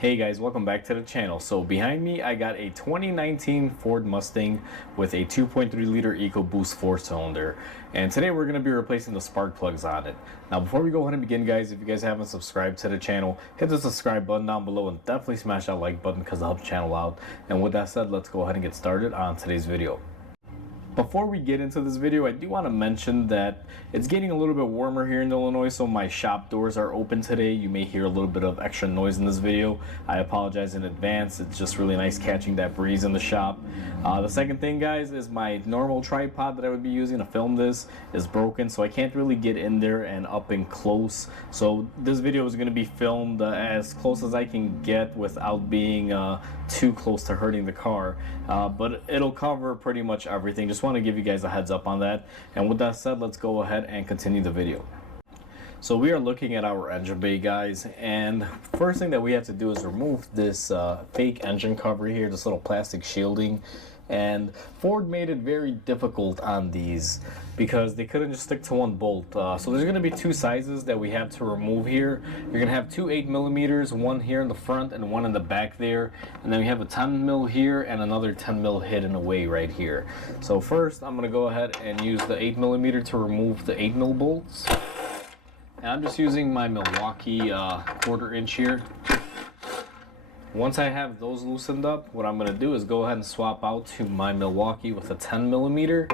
Hey guys, welcome back to the channel. So behind me I got a 2019 Ford Mustang with a 2.3 liter EcoBoost 4-cylinder, and today we're going to be replacing the spark plugs on it. Now before we go ahead and begin, guys, if you guys haven't subscribed to the channel, hit the subscribe button down below and definitely smash that like button because it helps the channel out. And with that said, let's go ahead and get started on today's video. Before we get into this video, I do want to mention that it's getting a little bit warmer here in Illinois, so my shop doors are open today. You may hear a little bit of extra noise in this video. I apologize in advance. It's just really nice catching that breeze in the shop. The second thing, guys, is my normal tripod that I would be using to film this is broken, so I can't really get in there and up and close. So this video is going to be filmed as close as I can get without being too close to hurting the car, but it'll cover pretty much everything. Just want to give you guys a heads up on that. And with that said, let's go ahead and continue the video. So we are looking at our engine bay, guys, and first thing that we have to do is remove this fake engine cover here, this little plastic shielding. And Ford made it very difficult on these because they couldn't just stick to one bolt. So there's going to be two sizes that we have to remove here. You're going to have two 8mm, one here in the front and one in the back there. And then we have a 10mm here and another 10mm hidden away right here. So first I'm going to go ahead and use the 8mm to remove the 8mm bolts. And I'm just using my Milwaukee 1/4 inch here. Once I have those loosened up, what I'm going to do is go ahead and swap out to my Milwaukee with a 10mm.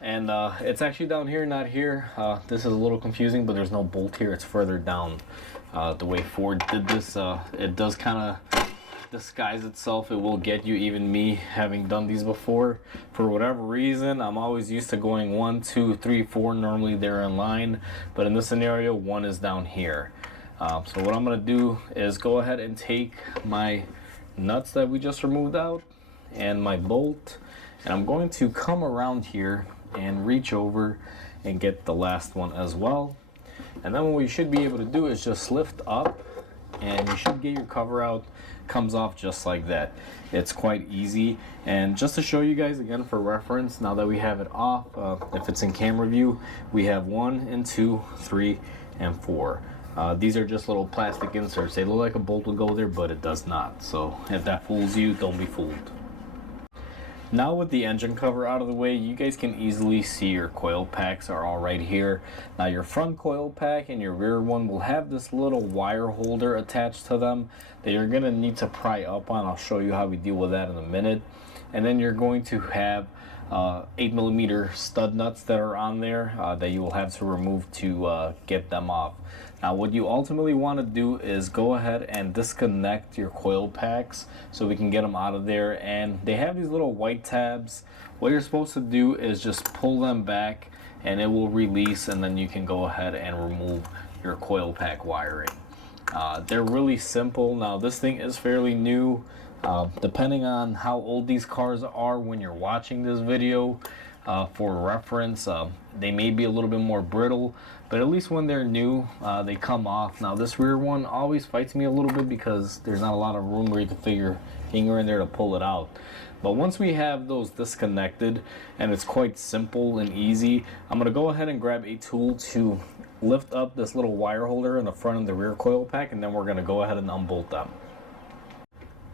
And it's actually down here, not here. This is a little confusing, but there's no bolt here. It's further down. The way Ford did this, it does kind of disguise itself. It will get you, even me having done these before. For whatever reason, I'm always used to going 1, 2, 3, 4. Normally they're in line, but in this scenario, one is down here. So what I'm going to do is go ahead and take my nuts that we just removed out and my bolt, and I'm going to come around here and reach over and get the last one as well. And then what we should be able to do is just lift up, and you should get your cover out. Comes off just like that. It's quite easy. And just to show you guys again for reference, now that we have it off, if it's in camera view, we have 1 and 2, 3 and 4. These are just little plastic inserts. They look like a bolt will go there, but it does not. So if that fools you, don't be fooled. Now with the engine cover out of the way, you guys can easily see your coil packs are all right here. Now your front coil pack and your rear one will have this little wire holder attached to them that you're going to need to pry up on. I'll show you how we deal with that in a minute. And then you're going to have 8mm stud nuts that are on there that you will have to remove to get them off. Now what you ultimately want to do is go ahead and disconnect your coil packs so we can get them out of there. And they have these little white tabs. What you're supposed to do is just pull them back and it will release, and then you can go ahead and remove your coil pack wiring. They're really simple. Now this thing is fairly new. Depending on how old these cars are when you're watching this video, for reference, they may be a little bit more brittle, but at least when they're new, they come off. Now this rear one always fights me a little bit because there's not a lot of room where you can fit your finger in there to pull it out. But once we have those disconnected, and it's quite simple and easy, I'm going to go ahead and grab a tool to lift up this little wire holder in the front and the rear coil pack, and then we're going to go ahead and unbolt them.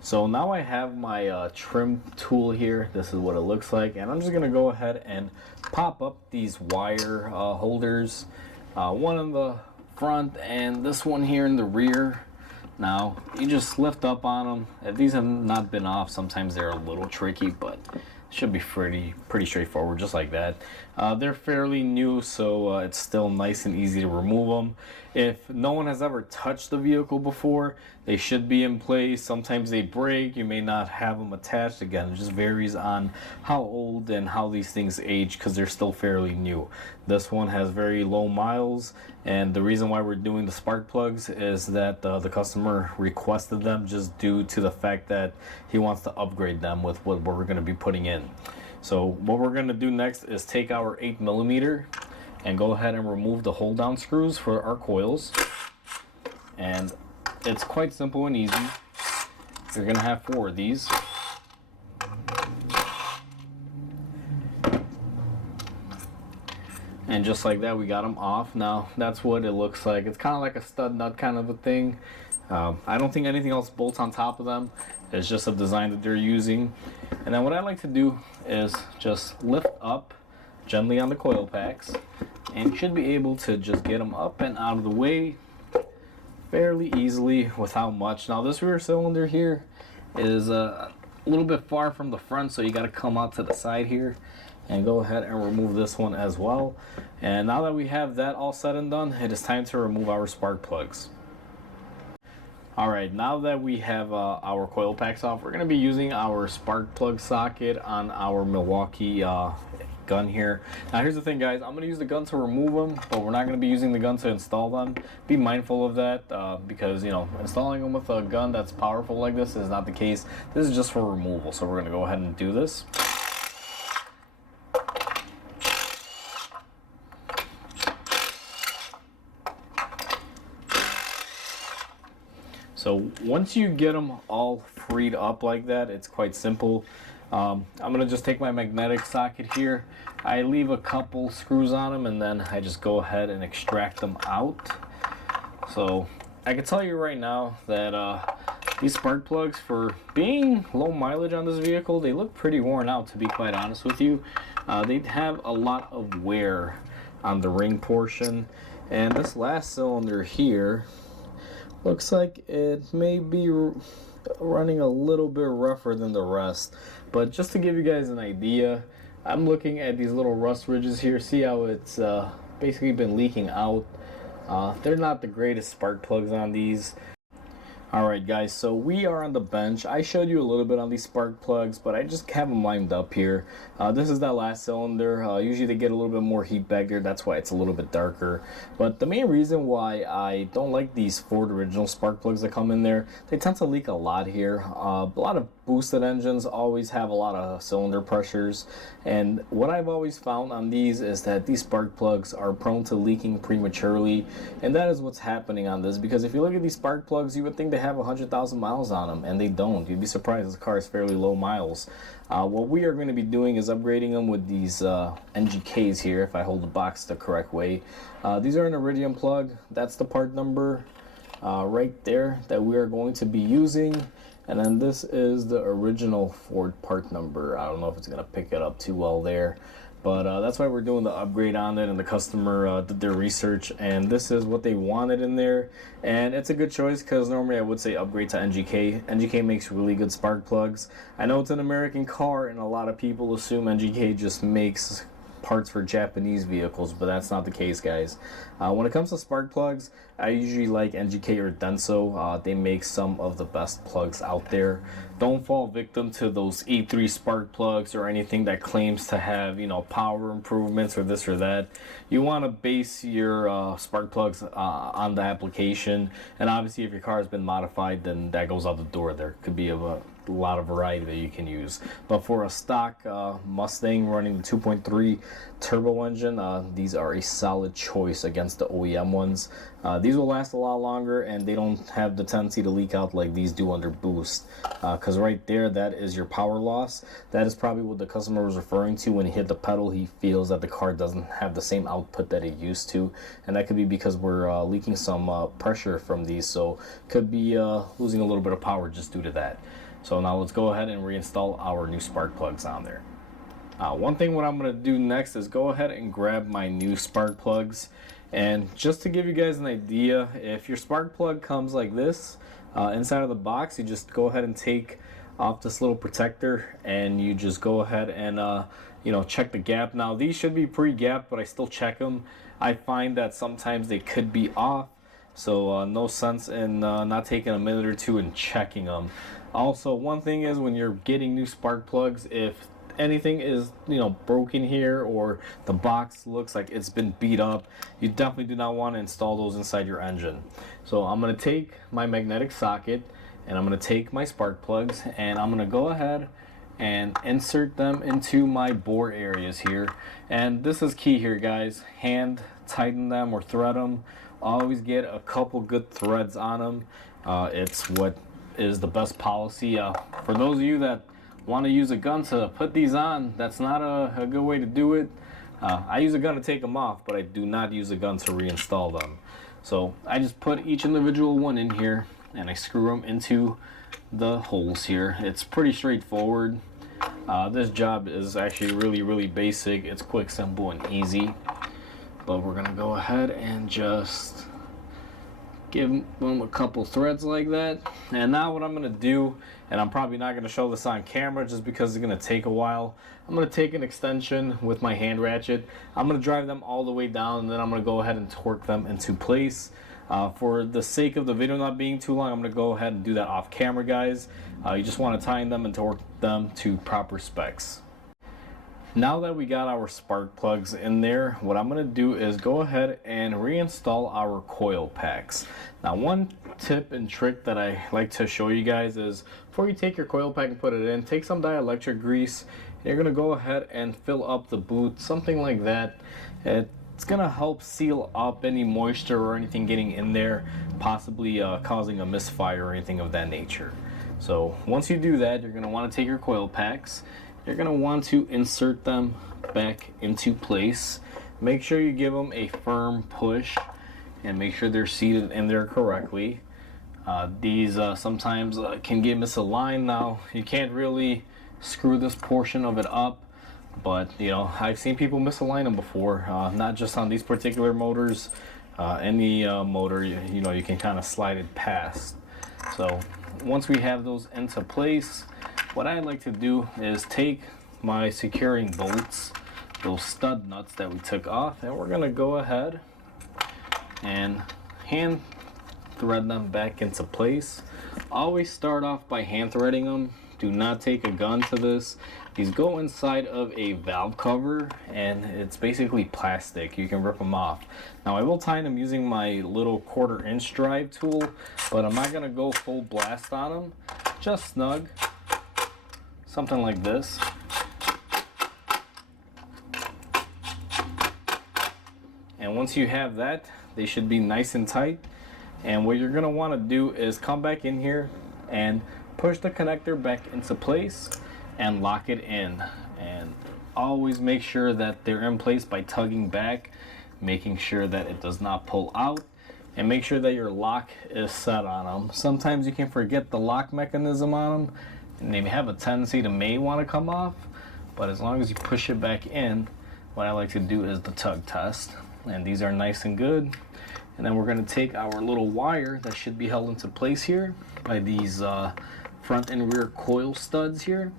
So now I have my trim tool here. This is what it looks like, and I'm just going to go ahead and pop up these wire holders, one in the front and this one here in the rear. Now you just lift up on them. If these have not been off, sometimes they're a little tricky, but should be pretty straightforward, just like that. They're fairly new, so it's still nice and easy to remove them. If no one has ever touched the vehicle before, they should be in place. Sometimes they break. You may not have them attached. Again, it just varies on how old and how these things age because they're still fairly new. This one has very low miles, and the reason why we're doing the spark plugs is that the customer requested them just due to the fact that he wants to upgrade them with what we're going to be putting in. So what we're going to do next is take our 8mm and go ahead and remove the hold down screws for our coils. And it's quite simple and easy. You're going to have 4 of these. And just like that, we got them off. Now that's what it looks like. It's kind of like a stud nut kind of a thing. I don't think anything else bolts on top of them. It's just a design that they're using. And then what I like to do is just lift up gently on the coil packs, and you should be able to just get them up and out of the way fairly easily without much. Now this rear cylinder here is a little bit far from the front, so you got to come out to the side here and go ahead and remove this one as well. And now that we have that all said and done, it is time to remove our spark plugs. Alright, now that we have our coil packs off, we're going to be using our spark plug socket on our Milwaukee gun here. Now here's the thing, guys, I'm going to use the gun to remove them, but we're not going to be using the gun to install them. Be mindful of that because, you know, installing them with a gun that's powerful like this is not the case. This is just for removal, so we're going to go ahead and do this. So once you get them all freed up like that, it's quite simple. I'm going to just take my magnetic socket here. I leave a couple screws on them, and then I just go ahead and extract them out. So I can tell you right now that these spark plugs, for being low mileage on this vehicle, they look pretty worn out, to be quite honest with you. They have a lot of wear on the ring portion, and this last cylinder here looks like it may be running a little bit rougher than the rest. But just to give you guys an idea, I'm looking at these little rust ridges here. See how it's basically been leaking out. They're not the greatest spark plugs on these. Alright guys, so we are on the bench. I showed you a little bit on these spark plugs, but I just have them lined up here. This is that last cylinder. Usually they get a little bit more heat back there. That's why it's a little bit darker. But the main reason why I don't like these Ford original spark plugs that come in there, they tend to leak a lot here. A lot of boosted engines always have a lot of cylinder pressures. And what I've always found on these is that these spark plugs are prone to leaking prematurely. And that is what's happening on this. Because if you look at these spark plugs, you would think they have 100,000 miles on them, and they don't. You'd be surprised. This car is fairly low miles. What we are going to be doing is upgrading them with these NGKs here, if I hold the box the correct way. These are an iridium plug. That's the part number right there that we are going to be using. And then this is the original Ford part number. I don't know if it's going to pick it up too well there. But that's why we're doing the upgrade on it, and the customer did their research, and this is what they wanted in there. And it's a good choice, because normally I would say upgrade to NGK. NGK makes really good spark plugs. I know it's an American car, and a lot of people assume NGK just makes parts for Japanese vehicles, but that's not the case, guys. When it comes to spark plugs, I usually like NGK or Denso. They make some of the best plugs out there. Don't fall victim to those E3 spark plugs or anything that claims to have, you know, power improvements or this or that. You want to base your spark plugs on the application, and obviously if your car has been modified, then that goes out the door. There could be a lot of variety that you can use. But for a stock Mustang running the 2.3 turbo engine, these are a solid choice against the OEM ones. These will last a lot longer, and they don't have the tendency to leak out like these do under boost. Because right there, that is your power loss. That is probably what the customer was referring to when he hit the pedal. He feels that the car doesn't have the same output that it used to, and that could be because we're leaking some pressure from these, so could be losing a little bit of power just due to that. So now let's go ahead and reinstall our new spark plugs on there. One thing what I'm going to do next is go ahead and grab my new spark plugs. And just to give you guys an idea, if your spark plug comes like this inside of the box, you just go ahead and take off this little protector, and you just go ahead and you know, check the gap. Now these should be pre-gapped, but I still check them. I find that sometimes they could be off, so no sense in not taking a minute or two and checking them. Also, one thing is, when you're getting new spark plugs, if anything is, you know, broken here, or the box looks like it's been beat up, you definitely do not want to install those inside your engine. So I'm going to take my magnetic socket, and I'm going to take my spark plugs, and I'm going to go ahead and insert them into my bore areas here. And this is key here, guys. Hand tighten them or thread them. Always get a couple good threads on them. It's what is the best policy. For those of you that want to use a gun to put these on, that's not a good way to do it. I use a gun to take them off, but I do not use a gun to reinstall them. So I just put each individual one in here and I screw them into the holes here. It's pretty straightforward. This job is actually really basic. It's quick, simple, and easy. But we're gonna go ahead and just give them a couple threads like that. And now what I'm gonna do, and I'm probably not gonna show this on camera just because it's gonna take a while, I'm gonna take an extension with my hand ratchet. I'm gonna drive them all the way down, and then I'm gonna go ahead and torque them into place. For the sake of the video not being too long, I'm gonna go ahead and do that off camera, guys. You just wanna tighten them and torque them to proper specs. Now that we got our spark plugs in there, what I'm going to do is go ahead and reinstall our coil packs. Now, one tip and trick that I like to show you guys is before you take your coil pack and put it in, take some dielectric grease. And you're going to go ahead and fill up the boot, something like that. It's going to help seal up any moisture or anything getting in there, possibly causing a misfire or anything of that nature. So once you do that, you're going to want to take your coil packs. You're going to want to insert them back into place. Make sure you give them a firm push and make sure they're seated in there correctly. These sometimes can get misaligned. Now, you can't really screw this portion of it up, but you know, I've seen people misalign them before, not just on these particular motors. Any motor, you know, you can kind of slide it past. So once we have those into place, what I like to do is take my securing bolts, those stud nuts that we took off, and we're going to go ahead and hand thread them back into place. Always start off by hand threading them. Do not take a gun to this. These go inside of a valve cover and it's basically plastic. You can rip them off. Now I will tighten them using my little 1/4 inch drive tool, but I'm not going to go full blast on them. Just snug. Something like this. And once you have that, they should be nice and tight. And what you're going to want to do is come back in here and push the connector back into place and lock it in. And always make sure that they're in place by tugging back, making sure that it does not pull out, and make sure that your lock is set on them. Sometimes you can forget the lock mechanism on them, and they have a tendency to may want to come off, but as long as you push it back in, what I like to do is the tug test, and these are nice and good. And then we're going to take our little wire that should be held into place here by these front and rear coil studs here,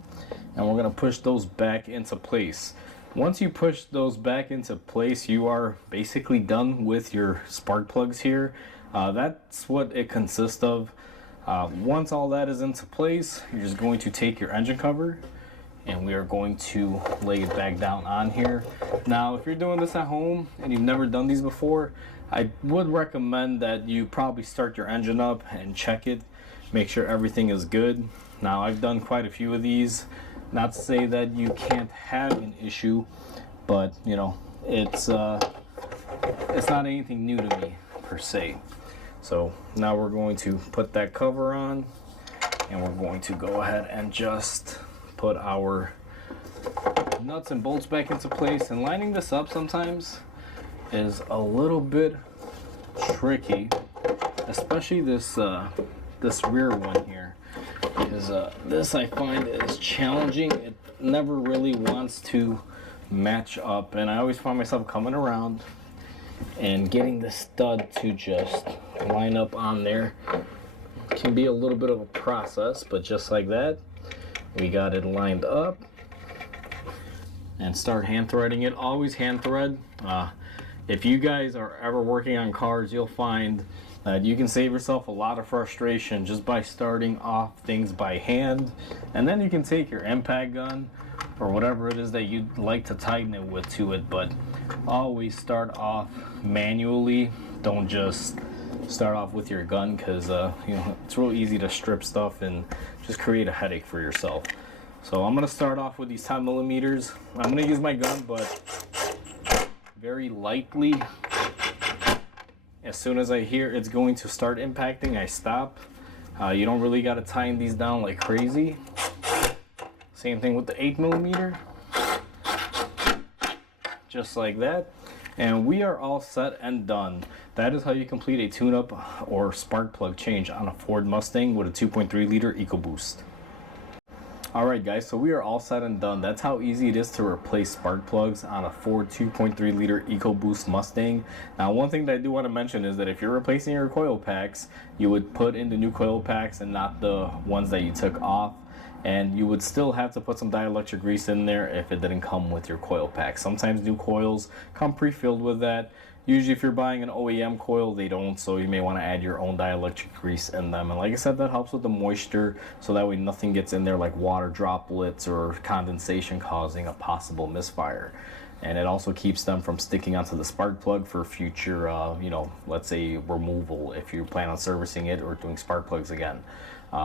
and we're going to push those back into place. Once you push those back into place, you are basically done with your spark plugs here. That's what it consists of. Once all that is into place, you're just going to take your engine cover and we are going to lay it back down on here. Now, if you're doing this at home and you've never done these before, I would recommend that you probably start your engine up and check it, make sure everything is good. Now, I've done quite a few of these. Not to say that you can't have an issue, but you know, it's not anything new to me per se. So now we're going to put that cover on and we're going to go ahead and just put our nuts and bolts back into place. And lining this up sometimes is a little bit tricky, especially this this rear one here, because this I find is challenging. It never really wants to match up, and I always find myself coming around and getting the stud to just line up on there. It can be a little bit of a process, but just like that, we got it lined up. And start hand threading it. Always hand thread. If you guys are ever working on cars, you'll find that you can save yourself a lot of frustration just by starting off things by hand, and then you can take your impact gun or whatever it is that you'd like to tighten it with to it, but always start off manually. Don't just start off with your gun, because you know, it's real easy to strip stuff and just create a headache for yourself. So I'm going to start off with these 10 millimeters. I'm going to use my gun, but very lightly. As soon as I hear it's going to start impacting, I stop. You don't really got to tighten these down like crazy. Same thing with the 8 millimeter. just like that. And we are all set and done. That is how you complete a tune-up or spark plug change on a Ford Mustang with a 2.3 liter EcoBoost. Alright guys, so we are all set and done. That's how easy it is to replace spark plugs on a Ford 2.3 liter EcoBoost Mustang. Now one thing that I do want to mention is that if you're replacing your coil packs, you would put in the new coil packs and not the ones that you took off. And you would still have to put some dielectric grease in there if it didn't come with your coil pack. Sometimes new coils come pre-filled with that. Usually if you're buying an OEM coil, they don't, so you may want to add your own dielectric grease in them. And like I said, that helps with the moisture, so that way nothing gets in there like water droplets or condensation causing a possible misfire. And it also keeps them from sticking onto the spark plug for future, let's say removal if you plan on servicing it or doing spark plugs again.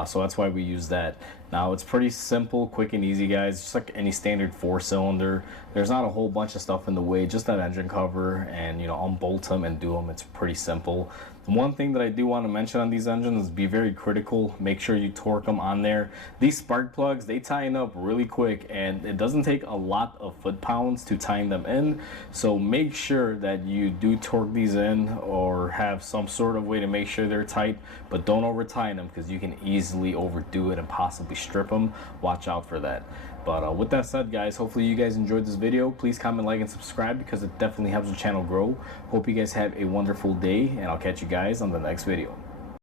So that's why we use that. Now it's pretty simple, quick and easy guys, just like any standard 4-cylinder. There's not a whole bunch of stuff in the way, just that engine cover, and unbolt them and do them. It's pretty simple. One thing that I do want to mention on these engines is be very critical. Make sure you torque them on there. These spark plugs, they tighten up really quick, and it doesn't take a lot of foot-pounds to tighten them in. So make sure that you do torque these in or have some sort of way to make sure they're tight, but don't over tighten them because you can easily overdo it and possibly strip them. Watch out for that. But with that said guys, hopefully you guys enjoyed this video. Please comment, like, and subscribe because it definitely helps the channel grow. Hope you guys have a wonderful day, and I'll catch you guys on the next video.